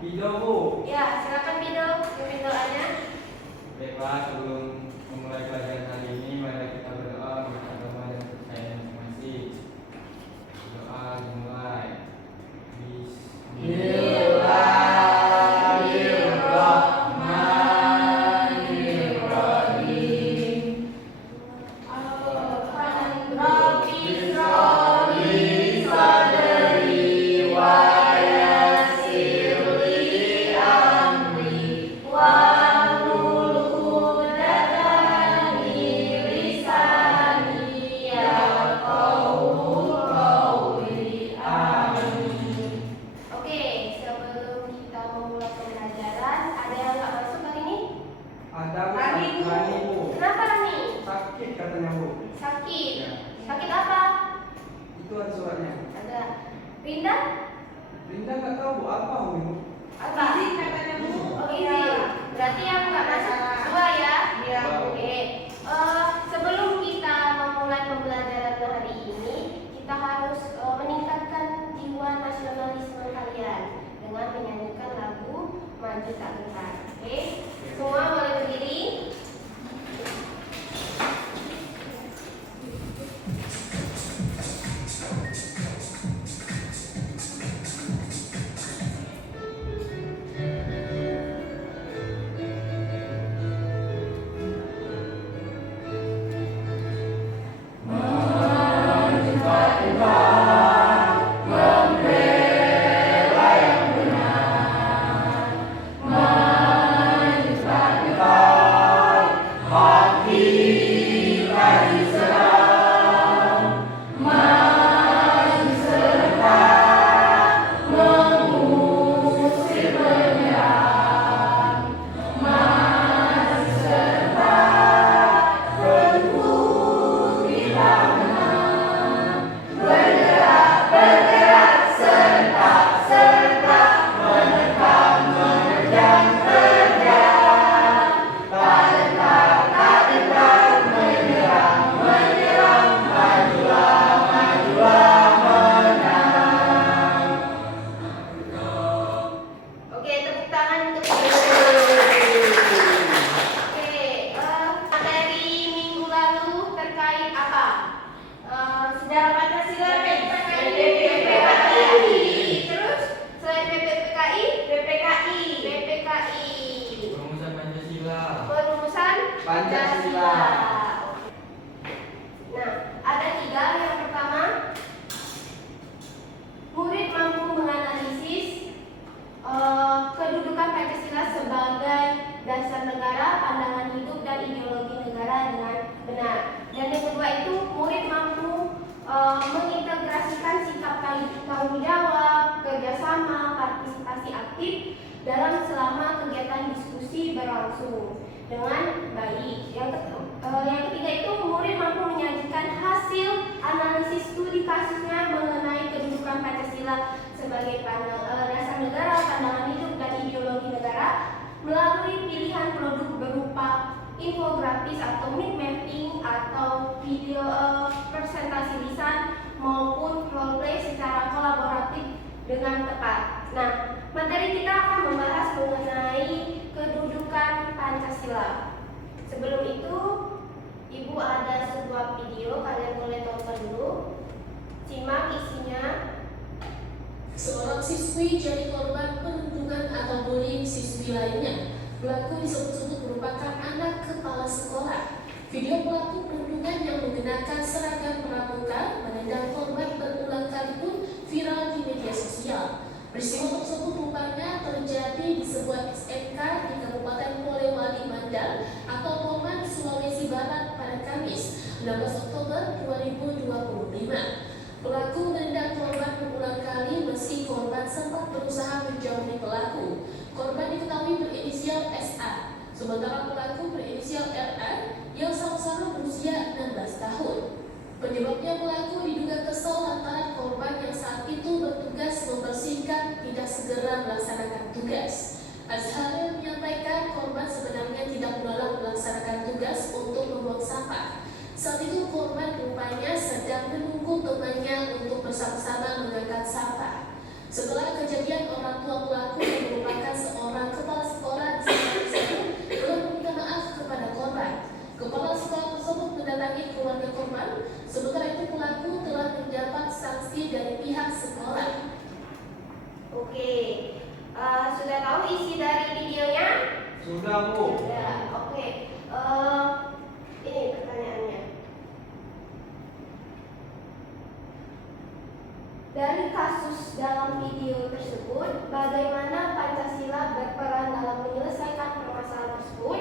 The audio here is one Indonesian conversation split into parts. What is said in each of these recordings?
Bido, Bu. Ya, silakan Bido, pimpin doanya. Baiklah, sebelum memulai pelajaran kali ini, mari kita berdoa menurut agama dan kepercayaan masing-masing. Doa dimulai. Oke, sebelum kita memulai pembelajaran, ada yang nggak masuk hari ini? Ada Rani, Bu. Rani, Bu. Kenapa Rani? Sakit katanya, Bu. Sakit. Ya. Sakit apa? Itu ada suratnya. Ada. Rinda? Linda nggak tahu, Bu, apa, Bu? Apa? Izin katanya, Bu. Oh, izin. Berarti yang nggak masuk dua ya? Iya. Oke. Sebelum kita memulai pembelajaran hari ini, kita harus meningkatkan jiwa nasionalisme kalian dengan menyanyikan lagu Maju Tak Gentar. Oke? Semua boleh berdiri. Oke, tepuk tangan untuk Oke, materi minggu lalu terkait apa? Sejarah Pancasila, PPKI. Terus selain PPKI, PPKI. Perumusan Pancasila. Perumusan Pancasila. Nah, ada tiga. Yang pertama, murid mampu menganalisis kedudukan Pancasila sebagai dasar negara, pandangan hidup dan ideologi negara dengan benar. Dan yang kedua itu, murid mampu mengintegrasikan sikap tanggung jawab, kerjasama, partisipasi aktif dalam selama kegiatan diskusi berlangsung dengan baik. Yang ketiga itu, murid mampu menyajikan hasil analisis studi kasusnya mengenai kedudukan Pancasila sebagai dasar negara, pandangan hidup dan ideologi negara melalui pilihan produk berupa infografis atau mind mapping atau video presentasi lisan maupun roleplay secara kolaboratif dengan tepat. Nah, materi kita akan membahas mengenai kedudukan Pancasila. Sebelum itu, Ibu ada sebuah video, kalian boleh tonton dulu. Simak isinya. Seorang siswi jadi korban perundungan atau bullying siswi lainnya. Pelaku disebut-sebut merupakan anak kepala sekolah. Video pelaku perundungan yang menggunakan seragam pramuka menendang korban berulang kali pun viral di media sosial. Peristiwa tersebut rupanya terjadi di sebuah SMK di Kabupaten Polewali Mandar atau Poman, Sulawesi Barat pada Kamis 16 Oktober 2025. Pelaku menendang korban berulang kali meski korban sempat berusaha menjauhi pelaku. Korban diketahui berinisial SA, sementara pelaku berinisial RR yang sama-sama berusia 16 tahun. Penyebabnya pelaku diduga kesal lantaran korban yang saat itu bertugas membersihkan tidak segera melaksanakan tugas. Azhar menyampaikan korban sebenarnya tidak menolak melaksanakan tugas untuk membuang sampah. Saat itu korban rupanya sedang menunggu temannya untuk bersama-sama mengangkat sampah. Setelah kejadian, orang tua pelaku yang merupakan Sudah, Bu. Ya, oke. Ini pertanyaannya. Dari kasus dalam video tersebut, bagaimana Pancasila berperan dalam menyelesaikan permasalahan tersebut?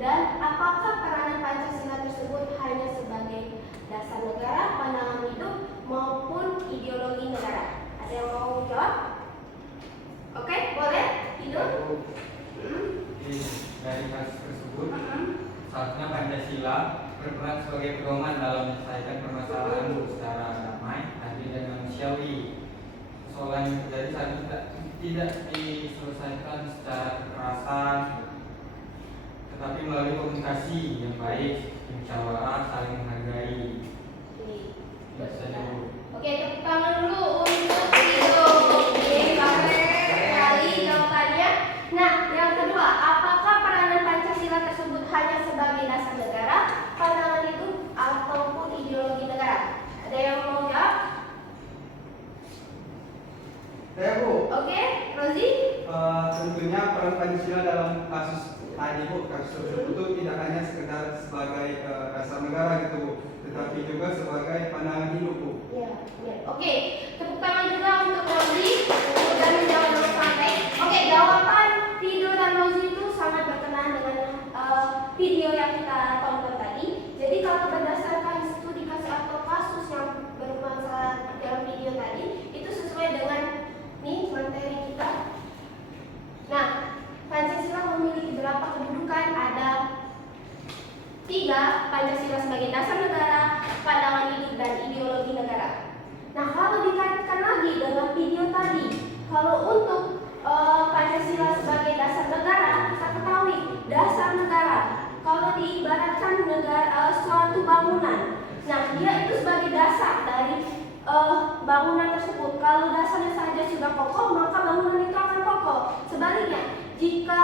Dan apakah peranan Pancasila tersebut hanya sebagai dasar negara, pandangan hidup, maupun ideologi negara? Ada yang mau jawab? Oke, boleh? Tidur? Dari kasus tersebut, seharusnya Pancasila berperan sebagai pedoman dalam menyelesaikan permasalahan secara damai, adil dan manusiawi. Persoalan yang terjadi saat ini tidak diselesaikan secara kekerasan, tetapi melalui komunikasi yang baik, musyawarah, saling menghargai. Itu saja, Bu. Oke, tepuk tangan dulu untuk Tidur. Oke, keren sekali jawabannya. Nah, yang kedua, apakah peranan Pancasila tersebut hanya sebagai dasar negara, pandangan hidup, ataupun ideologi negara? Ada yang mau jawab? Saya, Bu. Oke, Rozi? Tentunya peran Pancasila dalam kasus tadi, Bu, kasus tersebut itu tidak hanya sekedar sebagai dasar negara gitu, Bu, tetapi juga sebagai pandangan hidup, Bu. Ya, ya. Oke, tepuk tangan juga untuk Rozi dan menjawab dengan santai. Oke, jawaban Tidur dan Rozi itu sangat berkenaan dengan video yang kita tonton tadi. Jadi kalau berdasarkan studi kasus atau kasus yang bermasalah dalam video tadi, itu sesuai dengan nih materi kita. Nah, Pancasila memiliki berapa kedudukan? Ada 3, Pancasila sebagai dasar negara, pandangan hidup, dan ideologi negara. Nah, kalau dikaitkan lagi dengan video tadi, kalau untuk Pancasila sebagai dasar negara, kita ketahui dasar negara. Kalau diibaratkan negara suatu bangunan, nah dia itu sebagai dasar dari bangunan tersebut. Kalau dasarnya saja sudah kokoh, maka bangunan itu akan kokoh. Sebaliknya, jika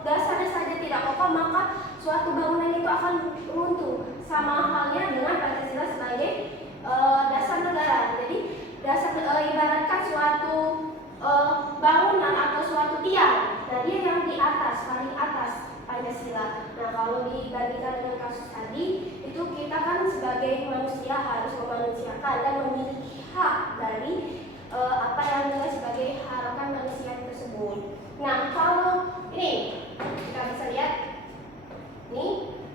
dasarnya saja tidak kokoh, maka suatu bangunan itu akan runtuh. Sama halnya dengan Pancasila sebagai dasar negara. Jadi dasar ibaratkan suatu bangunan atau suatu tiang. Nah, dia yang di atas, paling atas Pancasila. Nah, kalau dibandingkan dengan kasus tadi, itu kita kan sebagai manusia harus memanusiakan dan memiliki hak dari apa yang kita sebagai harapan manusia tersebut. Nah, kalau ini kita bisa lihat, nih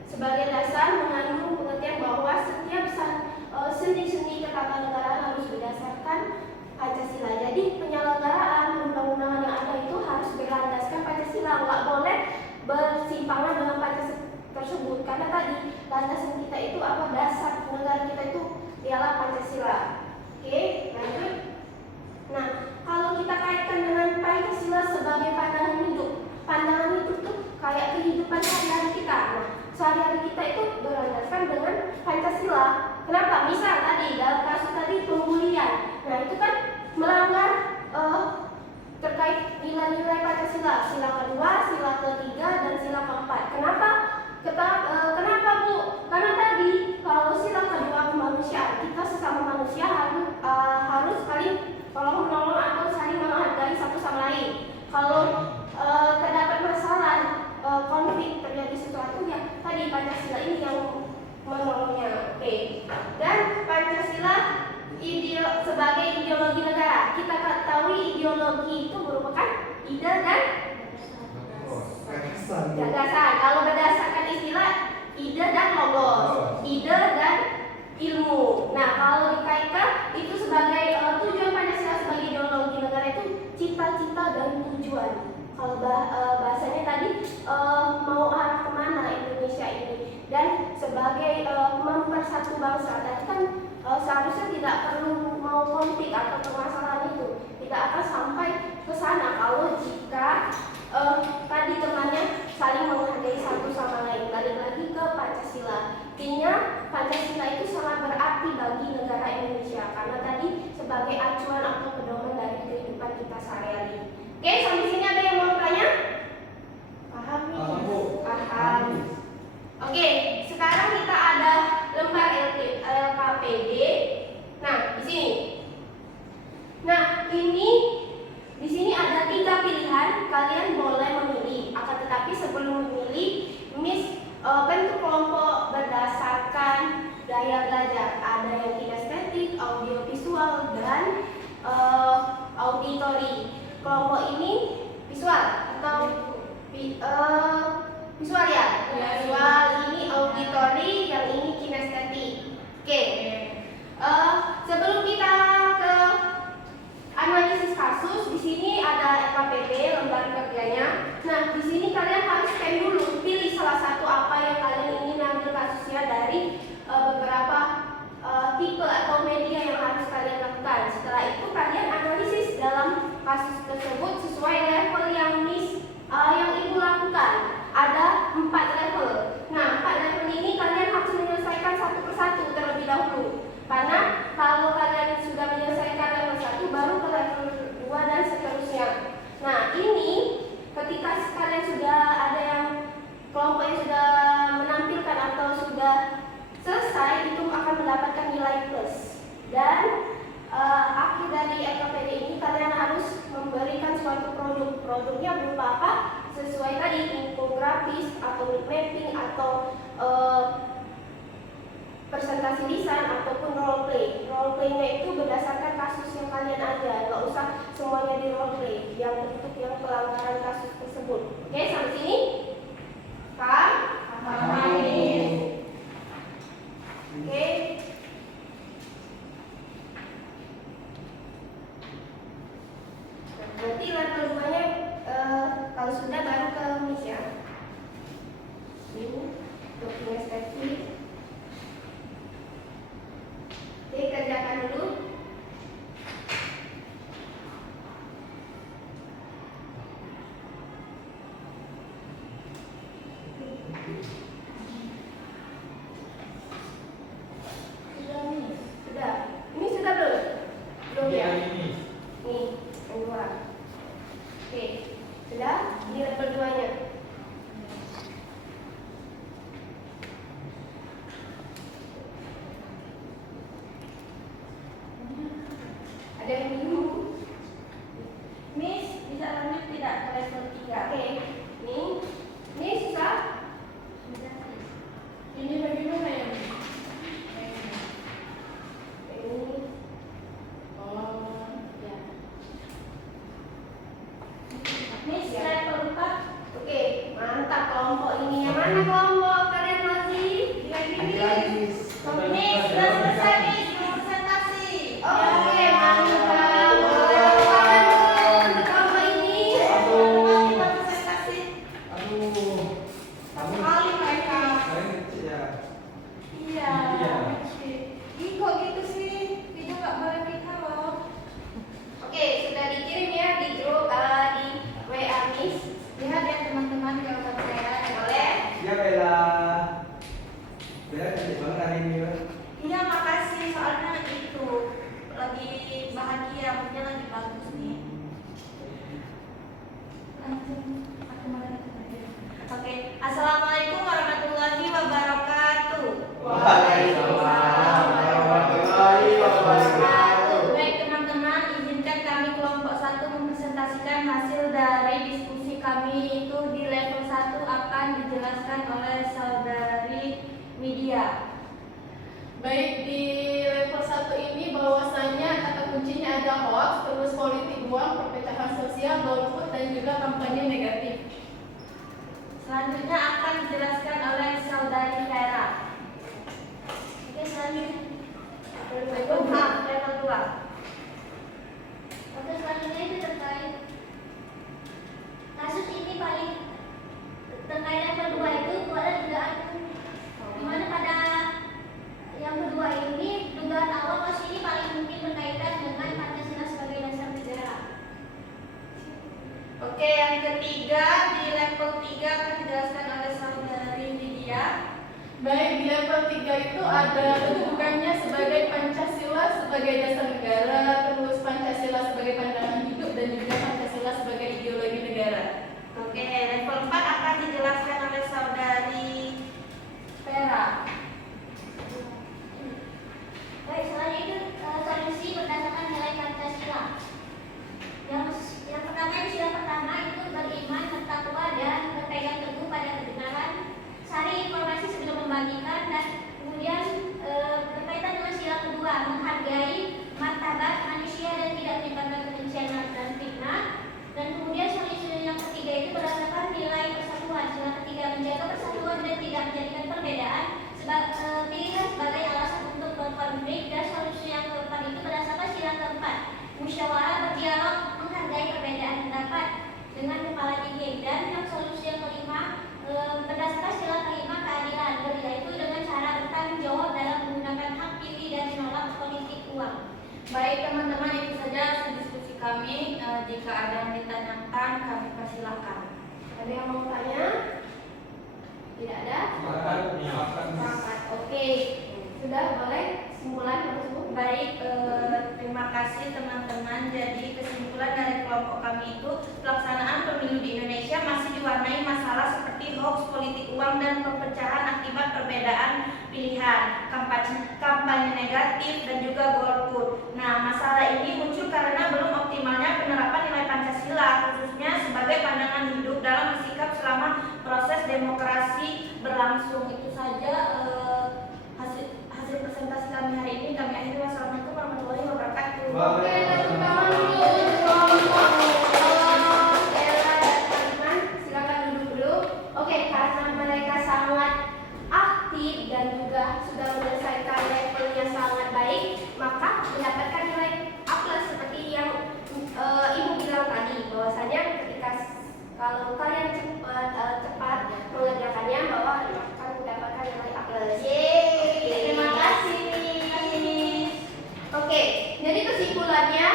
sebagai dasar mengandung pengertian bahwa setiap sendi-sendi ketatanegaraan harus berdasarkan Pancasila. Jadi penyelenggaraan undang-undangan yang ada itu harus berlandaskan Pancasila, nggak boleh bersimpangan dengan Pancasila tersebut. Karena tadi landasan kita itu apa, dasar negara kita itu ialah Pancasila. Oke, lanjut. Nah, kalau kita kaitkan dengan Pancasila sebagai pandangan hidup tuh kayak kehidupan sehari-hari kita. Nah, sehari-hari kita itu berlandaskan dengan Pancasila. Kenapa? Misal tadi dalam kasus tadi pembulian. Nah, itu kan melanggar terkait nilai-nilai Pancasila, sila kedua, sila ketiga, dan sila keempat. Kenapa? Kenapa, Bu? Karena tadi kalau sila kedua kemanusiaan, kita sesama manusia harus saling tolong menolong atau saling menghargai satu sama lain. Kalau terdapat masalah konflik terjadi sesuatu, ya tadi Pancasila ini yang menolongnya. Oke. Dan Pancasila sebagai ideologi negara. Kita ketahui ideologi itu merupakan ide dan gagasan. Kalau berdasarkan istilah ide dan logos, ide dan ilmu. Nah, kalau dikaitkan itu sebagai tujuan Pancasila sebagai ideologi negara itu cita-cita dan tujuan. Kalau bahasanya tadi mau arah kemana Indonesia ini, dan sebagai mempersatu bangsa. Tadi kan seharusnya tidak perlu mau konflik atau permasalahan itu, tidak akan sampai ke sana kalau jika tadi temannya saling menghargai satu sama lain. Balik lagi ke Pancasila. Artinya Pancasila itu sangat berarti bagi negara Indonesia karena tadi sebagai acuan atau pedoman dari kehidupan kita sehari-hari. Oke, sampai sini ada yang mau tanya? Paham nih? Paham. Oke, sekarang kita ada lembar LKPD. Nah, di sini. Nah, ini di sini ada 3 pilihan. Kalian boleh memilih. Akan tetapi ini visual atau visual ya? Visual, ini auditory, yang ini kinestetik. Oke. Sebelum kita ke analisis kasus, di sini ada LKPD, lembar kerjanya. Nah, di sini kalian harus scan dulu, pilih salah satu apa yang kalian ingin ambil kasusnya dari beberapa tipe atau media yang harus kalian lakukan. Setelah itu kalian analisis dalam kasus tersebut sesuai level yang ibu lakukan. Ada 4 level. Nah, 4 level ini kalian harus menyelesaikan satu persatu terlebih dahulu. Karena kalau kalian sudah menyelesaikan level 1 baru ke level 2 dan seterusnya. Nah, ini ketika kalian sudah ada yang kelompok yang sudah menampilkan atau sudah selesai, itu akan mendapatkan nilai plus. Dan akhir dari LKPD ini kalian harus memberikan suatu produk. Produknya berupa apa? Sesuai tadi, infografis atau mapping atau presentasi lisan ataupun role play. Role playnya itu berdasarkan kasus yang kalian ada, nggak usah semuanya di role play yang bentuk yang pelanggaran kasus tersebut. Oke, sampai sini? Paham? Paham. Oke. Berarti level 2-nya kalau sudah baru ke Miss ya. Ini untuk kinestetik. Oke, kerjakan dulu. Sudah. Ini sudah belum? Belum ya? Ini. Nih, yang 2. Oke, sudah? Ini level 2-nya. Ada yang bingung? Miss, bisa lanjut tidak ke level 3? Oke, ini susah? Ini bagaimana ya? Ini. Oh, ya. Miss, level 4. Oke, mantap kelompok ini. Yang mana kelompok kalian masih? Lagi. Miss, sudah selesai Miss, presentasi. Oke, mantap. Boleh tepuk tangan dulu untuk kelompok ini. Kita presentasi. Aduh. Kamu Kali mereka. kalian kecil ya. Iya. Iya. Ih, kok gitu sih? Video nggak boleh kita loh. Oke, sudah dikirim ya di grup di WA Miss. Lihat ya teman-teman jawaban saya. Boleh? Ya Bella. Bella cantik banget hari ini ya. Iya makasih, soalnya itu lagi bahagia, moodnya lagi bagus nih. Oke, assalamualaikum warahmatullahi wabarakatuh. Waalaikumsalam warahmatullahi wabarakatuh. Baik teman-teman, izinkan kami kelompok 1 mempresentasikan hasil dari diskusi kami itu di level 1 akan dijelaskan oleh saudari Media. Baik, di level 1 ini bahwasanya kata kuncinya ada hoax, terus politik uang, perpecahan sosial, golput, dan juga kampanye negatif. Selanjutnya akan dijelaskan oleh saudari Vera. Oke, selanjutnya level 2. Oke, selanjutnya itu terkait kasus ini paling terkait level 2 itu ada dugaan dimana pada yang kedua ini dugaan awal kasus ini paling mungkin berkaitan dengan Pancasila sebagai dasar negara. Oke, yang ketiga di level 3 akan dijelaskan oleh saudari Lydia. Baik, di level 3 itu ada kedudukannya sebagai Pancasila sebagai dasar negara, terus Pancasila sebagai pandangan hidup, dan juga Pancasila sebagai ideologi negara. Oke, level 4 akan dijelaskan oleh saudari Vera. Baik, selanjutnya itu solusi berdasarkan nilai Pancasila. Yang pertama, yang sila pertama itu beriman, bertakwa, dan berpegang teguh pada kebenaran, cari informasi sebelum membagikan, dan kemudian berkaitan dengan sila kedua, menghargai martabat manusia dan tidak menyebarkan kebencian dan fitnah, dan Jika ada yang ditanyakan, kami persilakan. Ada yang mau tanya? Tidak ada? Silakan. Sepakat. Oke. Sudah boleh simpulan langsung. Baik, terima kasih teman-teman. Jadi kesimpulan dari kelompok kami itu, pelaksanaan pemilu di Indonesia masih diwarnai masalah seperti hoax, politik uang, dan perpecahan akibat perbedaan pilihan, kampanye negatif, dan juga golput. Nah, masalah ini muncul karena belum optimalnya penerapan nilai Pancasila, khususnya sebagai pandangan hidup dalam bersikap selama proses demokrasi berlangsung. Itu saja hasil presentasi kami hari ini. Kami akhiri. Wassalamualaikum warahmatullahi wabarakatuh. Oke, tepuk tangan dulu untuk kelompok Ella dan teman-teman. Silakan duduk dulu. Oke, karena mereka sangat aktif dan juga sudah menyelesaikan levelnya sangat baik, maka mendapatkan nilai A+ seperti yang Ibu bilang tadi, bahwasanya ketika kalau kalian cepat mengerjakannya, bahwa akan mendapatkan nilai A+. Terima kasih. Oke, jadi kesimpulannya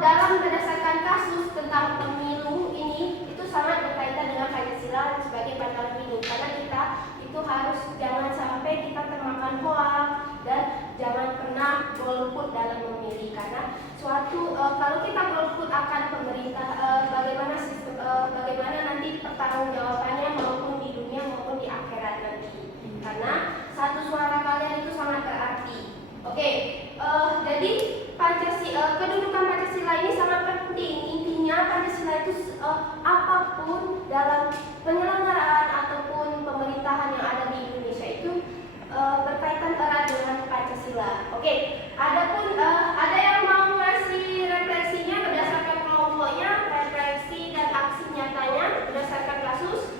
dalam berdasarkan kasus tentang pemilu ini itu sangat berkaitan dengan Pancasila sebagai pandangan hidup, karena kita itu harus jangan sampai kita termakan hoax dan jangan pernah golput dalam memilih, karena suatu kalau kita golput akan pemerintah bagaimana sistem bagaimana nanti pertanggungjawabannya maupun di dunia maupun di akhirat nanti, karena satu suara kalian itu sangat berarti. Oke, jadi kedudukan Pancasila ini sangat penting. Intinya Pancasila itu apapun dalam penyelenggaraan ataupun pemerintahan yang ada di Indonesia itu berkaitan erat dengan Pancasila. Oke, adapun ada yang mau ngasih refleksinya berdasarkan kelompoknya, refleksi dan aksi nyatanya berdasarkan kasus.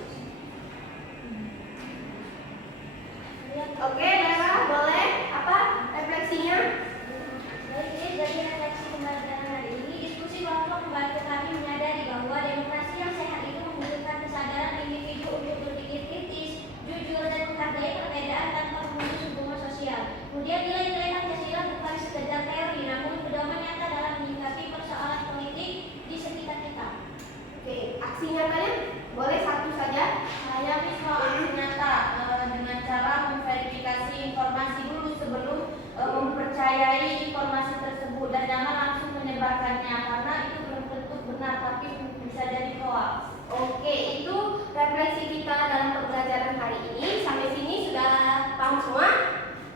Oke, Nera, boleh apa refleksinya? Baik, dari refleksi pembelajaran hari ini, diskusi kelompok membantu kami menyadari bahwa demokrasi yang sehat itu membutuhkan kesadaran individu untuk berpikir kritis, jujur, dan menghargai perbedaan tanpa memutus hubungan sosial. Kemudian nilai-nilai Pancasila bukan sekedar teori, namun pedoman nyata dalam menyikapi persoalan politik di sekitar kita. Oke, aksi nyatanya boleh satu saja. Saya bisa aksi nyata dengan cara memverifikasi informasi dulu sebelum mempercayai informasi tersebut, dan jangan langsung menyebarkannya karena itu belum tentu benar tapi bisa jadi hoax. Oke, itu refleksi kita dalam pembelajaran hari ini. Sampai sini sudah paham semua?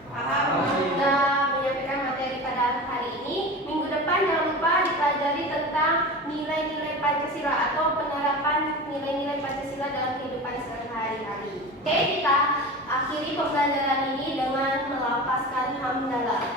Paham. Sudah menyampaikan materi pada hari ini. Minggu depan jangan lupa dipelajari tentang nilai-nilai Pancasila atau penerapan nilai-nilai Pancasila dalam kehidupan sehari-hari. Oke, kita akhiri pembelajaran ini dengan melafazkan hamdalah.